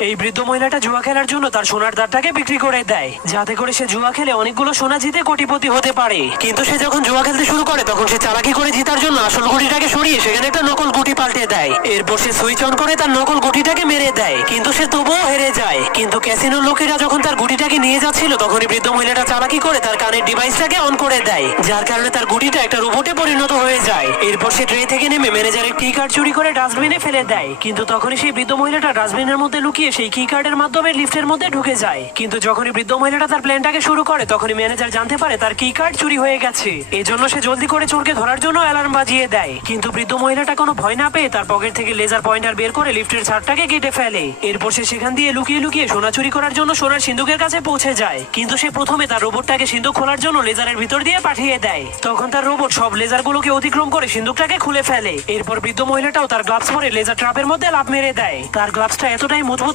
এই বৃদ্ধ মহিলাটা জুয়া খেলার জন্য তার সোনার দাঁতটাকে বিক্রি করে দেয়, যাতে করে সে জুয়া খেলে অনেকগুলো সোনা জিতে কোটিপতি হতে পারে। কিন্তু সে যখন জুয়া খেলতে শুরু করে তখন সে চালাকি করে জিতার জন্য আসল গুটিটাকে সরিয়ে সেখানে একটা নকল গুটি পাল্টে দেয়। এরপর সে সুইচ অন করে তার নকল গুটিটাকে মেরে দেয়, কিন্তু সে তবুও হেরে যায়। কিন্তু ক্যাসিনোর লোকেরা যখন তার গুটিটাকে নিয়ে যাচ্ছিল তখনই বৃদ্ধ মহিলাটা চালাকি করে তার কানের ডিভাইসটাকে অন করে দেয়, যার কারণে তার গুটিটা একটা রোবটে পরিণত হয়ে যায়। এরপর সে ট্রে থেকে নেমে ম্যানেজারের কি কার্ড চুরি করে ডাস্টবিনে ফেলে দেয়। কিন্তু তখনই সেই বৃদ্ধ মহিলাটা ডাস্টবিনের মধ্যে লুকিয়ে সেই কি কার্ডের মাধ্যমে লিফটের মধ্যে ঢুকে যায়। কিন্তু যখনই বৃদ্ধ মহিলাটা তার প্ল্যানটাকে শুরু করে তখনই ম্যানেজার জানতে পারে তার কি কার্ড চুরি হয়ে গেছে। এজন্য সে জলদি করে চোরকে ধরার জন্য অ্যালার্ম বাজিয়ে দেয়। কিন্তু বৃদ্ধ মহিলাটা কোনো ভয় না পেয়ে তার পকেট থেকে লেজার পয়েন্টার বের করে লিফটের ছাদটাকে কেটে ফেলে। এরপর সে সেখান দিয়ে লুকিয়ে লুকিয়ে সোনা চুরি করার জন্য সোনার সিন্ধুকের কাছে পৌঁছে যায়। কিন্তু সে প্রথমে তার রোবটটাকে সিন্ধুক খোলার জন্য লেজারের ভিতর দিয়ে পাঠিয়ে দেয়। তখন তার রোবট সব লেজারগুলোকে অতিক্রম করে সিন্ধুকটাকে খুলে ফেলে। এরপর বৃদ্ধ মহিলাটাও তার গ্লাভস পরে লেজার ট্র্যাপের মধ্যে লাফ মেরে দেয়। তার গ্লাভসটা এতটাই মজবুত